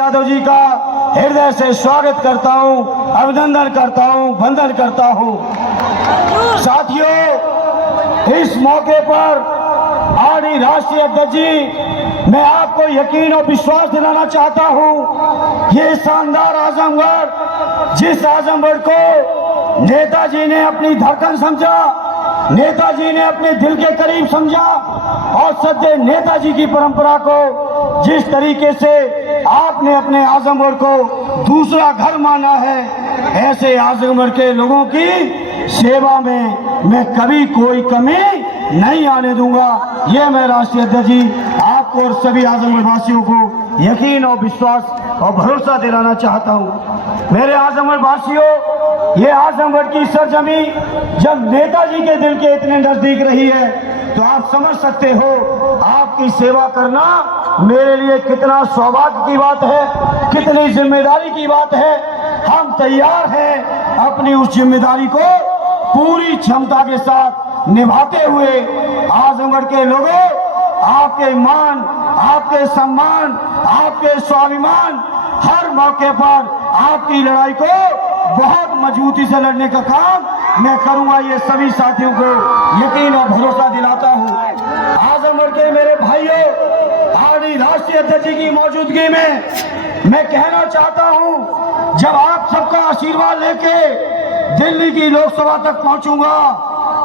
यादव जी का हृदय से स्वागत करता हूं, अभिनंदन करता हूं, वंदन करता हूं। साथियों, इस मौके पर आदरणीय राष्ट्रीय अध्यक्ष जी, मैं आपको यकीन और विश्वास दिलाना चाहता हूं, ये शानदार आजमगढ़, जिस आजमगढ़ को नेताजी ने अपनी धड़कन समझा, नेताजी ने अपने दिल के करीब समझा और सदैव नेताजी की परंपरा को जिस तरीके से आपने अपने आजमगढ़ को दूसरा घर माना है, ऐसे आजमगढ़ के लोगों की सेवा में मैं कभी कोई कमी नहीं आने दूंगा। ये मैं राष्ट्रीय अध्यक्ष जी आपको और सभी आजमगढ़ वासियों को यकीन और विश्वास और भरोसा दिलाना चाहता हूँ। मेरे आजमगढ़ वासियों, ये आजमगढ़ की सरजमी जब नेताजी के दिल के इतने नजदीक रही है तो आप समझ सकते हो आपकी सेवा करना मेरे लिए कितना सौभाग्य की बात है, कितनी जिम्मेदारी की बात है। हम तैयार हैं अपनी उस जिम्मेदारी को पूरी क्षमता के साथ निभाते हुए। आजमगढ़ के लोगों, आपके मान, आपके सम्मान, आपके स्वाभिमान, हर मौके पर आपकी लड़ाई को बहुत मजबूती से लड़ने का काम मैं करूंगा। ये सभी साथियों को यकीन और भरोसा दिलाता हूं। आजमगढ़ के मेरे भाइयों, आदरणीय राष्ट्रीय अध्यक्ष जी की मौजूदगी में मैं कहना चाहता हूं, जब आप सबका आशीर्वाद लेके दिल्ली की लोकसभा तक पहुंचूंगा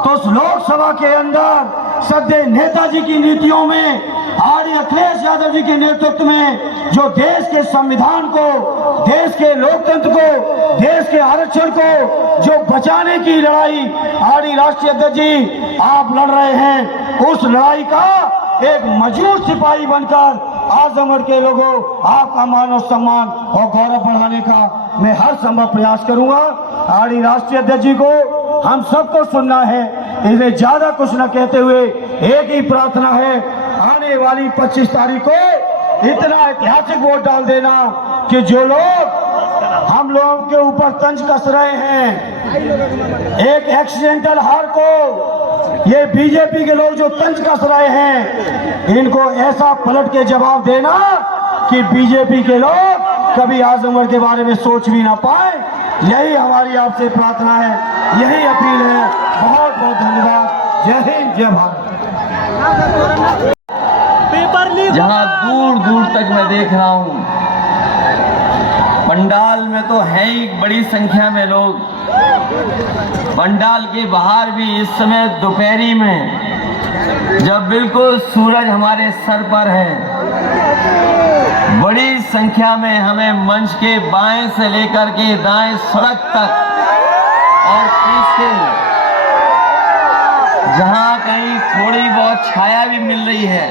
तो उस लोकसभा के अंदर सदैव नेताजी की नीतियों में, आदरणीय अखिलेश यादव जी के नेतृत्व में जो देश के संविधान को, देश के लोकतंत्र को, देश के आरक्षण को जो बचाने की लड़ाई आदरणीय राष्ट्रीय अध्यक्ष जी आप लड़ रहे हैं, उस लड़ाई का एक मजबूत सिपाही बनकर आजमगढ़ के लोगों आपका मान और सम्मान और गौरव बढ़ाने का मैं हर संभव प्रयास करूंगा। आदरणीय राष्ट्रीय अध्यक्ष जी को हम सबको सुनना है, इन्हें ज्यादा कुछ न कहते हुए एक ही प्रार्थना है, आने वाली 25 तारीख को इतना ऐतिहासिक वोट डाल देना कि जो लोग हम लोगों के ऊपर तंज कस रहे हैं, एक एक्सीडेंटल हार को ये बीजेपी के लोग जो तंज कस रहे हैं, इनको ऐसा पलट के जवाब देना कि बीजेपी के लोग कभी आजमगढ़ के बारे में सोच भी ना पाए। यही हमारी आपसे प्रार्थना है, यही अपील है। बहुत बहुत धन्यवाद। जय हिंद, जय भारत। जहाँ दूर दूर तक मैं देख रहा हूँ, पंडाल में तो है ही बड़ी संख्या में लोग, पंडाल के बाहर भी इस समय दोपहरी में जब बिल्कुल सूरज हमारे सर पर है, बड़ी संख्या में हमें मंच के बाएं से लेकर के दाएं सड़क तक और पीछे जहां कहीं थोड़ी बहुत छाया भी मिल रही है,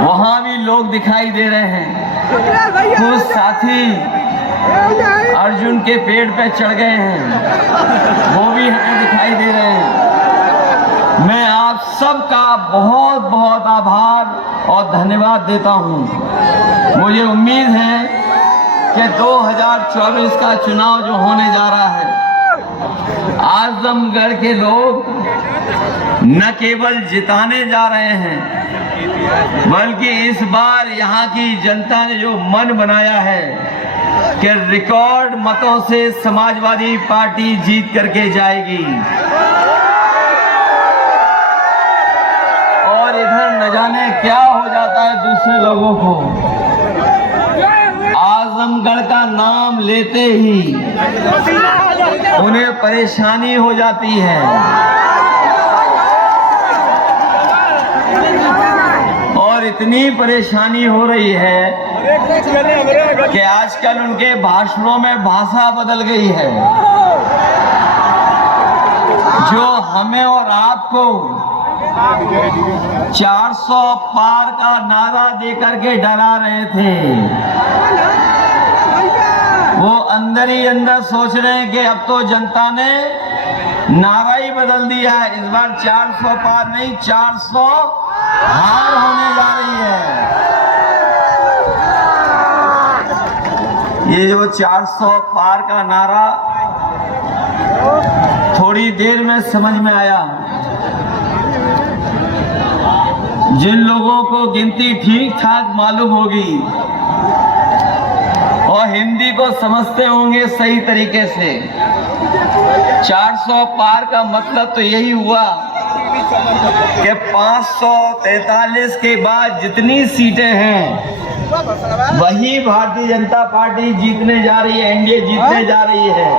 वहां भी लोग दिखाई दे रहे हैं। कुछ साथी अर्जुन के पेड़ पे चढ़ गए हैं, वो भी हमें दिखाई दे रहे हैं। मैं आप सबका बहुत बहुत आभार और धन्यवाद देता हूं। मुझे उम्मीद है कि 2024 का चुनाव जो होने जा रहा है, आजमगढ़ के लोग न केवल जिताने जा रहे हैं, बल्कि इस बार यहाँ की जनता ने जो मन बनाया है कि रिकॉर्ड मतों से समाजवादी पार्टी जीत करके जाएगी। और इधर न जाने क्या हो जाता है दूसरे लोगों को, आजमगढ़ का नाम लेते ही उन्हें परेशानी हो जाती है। और इतनी परेशानी हो रही है कि आजकल उनके भाषणों में भाषा बदल गई है। जो हमें और आपको 400 पार का नारा देकर के डरा रहे थे, वो अंदर ही अंदर सोच रहे हैं कि अब तो जनता ने नारा ही बदल दिया है, इस बार 400 पार नहीं 400 हार होने जा रही है। ये जो 400 पार का नारा थोड़ी देर में समझ में आया। जिन लोगों को गिनती ठीक ठाक मालूम होगी और हिंदी को समझते होंगे सही तरीके से। 400 पार का मतलब तो यही हुआ कि 543 के बाद जितनी सीटें हैं वही भारतीय जनता पार्टी जीतने जा रही है, एनडीए जीतने जा रही है।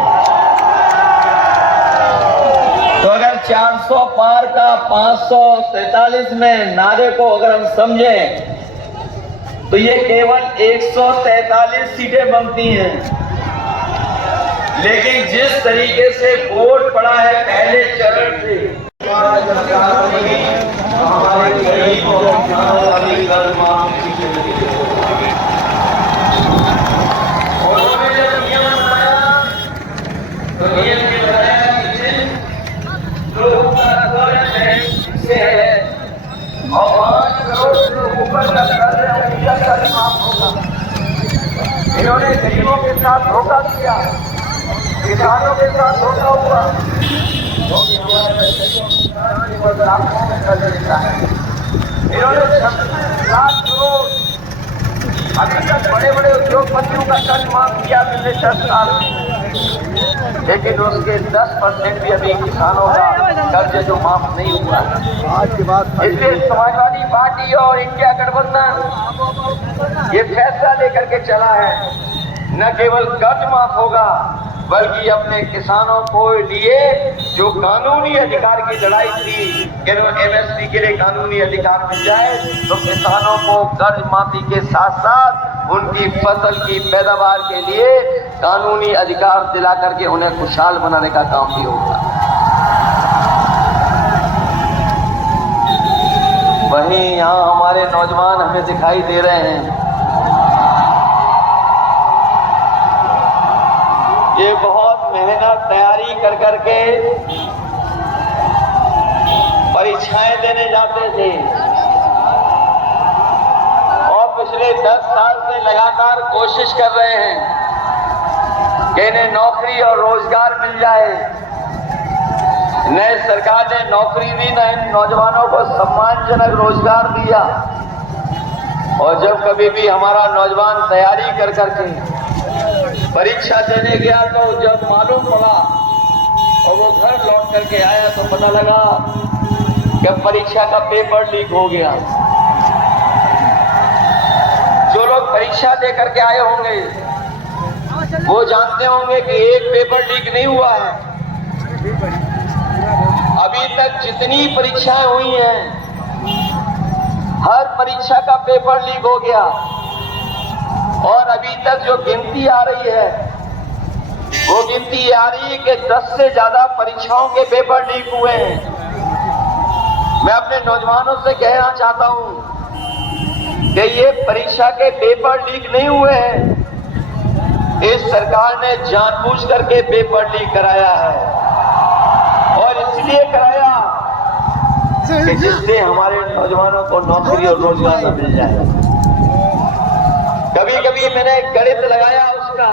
तो अगर 400 पार का 543 में नारे को अगर हम समझें तो ये केवल 143 सीटें बनती हैं। लेकिन जिस तरीके से वोट पड़ा है पहले चरण से, हमारे गरीबों इन्होंने गरीबों के साथ धोखा किया, किसानों के साथ धोखा हुआ, लाखों में कर देता है। इन्होंने 7 करोड़ अभी तक बड़े बड़े उद्योगपतियों का कर्ज माफ किया पिछले 10 साल में, लेकिन उसके 10% भी अभी किसानों का कर्ज जो माफ नहीं हुआ। इसलिए समाजवादी पार्टी और इंडिया गठबंधन ये फैसला लेकर के चला है, न केवल कर्ज माफ होगा बल्कि अपने किसानों को लिए जो कानूनी अधिकार की लड़ाई थी कि एमएसपी के लिए कानूनी अधिकार मिल जाए, तो किसानों को कर्ज माफी के साथ साथ उनकी फसल की पैदावार के लिए कानूनी अधिकार दिला करके उन्हें खुशहाल बनाने का काम भी होगा। वहीं यहाँ हमारे नौजवान हमें दिखाई दे रहे हैं, ये बहुत मेहनत तैयारी कर करके परीक्षाएं देने जाते थे और पिछले 10 साल से लगातार कोशिश कर रहे हैं कि इन्हें नौकरी और रोजगार मिल जाए। नए सरकार ने नौकरी दी, न इन नौजवानों को सम्मानजनक रोजगार दिया। और जब कभी भी हमारा नौजवान तैयारी कर करके परीक्षा देने गया तो जब मालूम पड़ा और वो घर लौट करके आया तो पता लगा कि परीक्षा का पेपर लीक हो गया। जो लोग परीक्षा दे करके आए होंगे वो जानते होंगे कि एक पेपर लीक नहीं हुआ है। अभी तक जितनी परीक्षाएं हुई हैं हर परीक्षा का पेपर लीक हो गया और अभी तक जो गिनती आ रही है वो गिनती ये आ रही है कि 10 से ज्यादा परीक्षाओं के पेपर लीक हुए हैं। मैं अपने नौजवानों से कहना चाहता हूं कि ये परीक्षा के पेपर लीक नहीं हुए हैं, इस सरकार ने जानबूझ करके पेपर लीक कराया है और इसलिए कराया कि जिससे हमारे नौजवानों को नौकरी और रोजगार न मिल जाए। कभी कभी मैंने गणित लगाया उसका,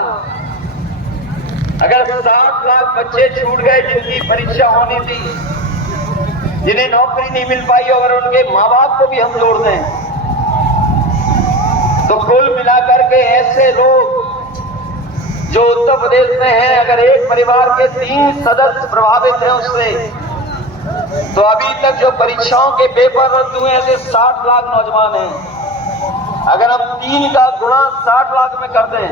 अगर 60 लाख बच्चे छूट गए जिनकी परीक्षा होनी थी, जिन्हें नौकरी नहीं मिल पाई, अगर उनके माँ बाप को भी हम जोड़ दें तो कुल मिलाकर के ऐसे लोग जो उत्तर प्रदेश में हैं, अगर एक परिवार के 3 सदस्य प्रभावित हैं उससे, तो अभी तक जो परीक्षाओं के पेपर रद्द हुए ऐसे 60 लाख नौजवान हैं। अगर हम 3 का गुणा 60 लाख में कर दें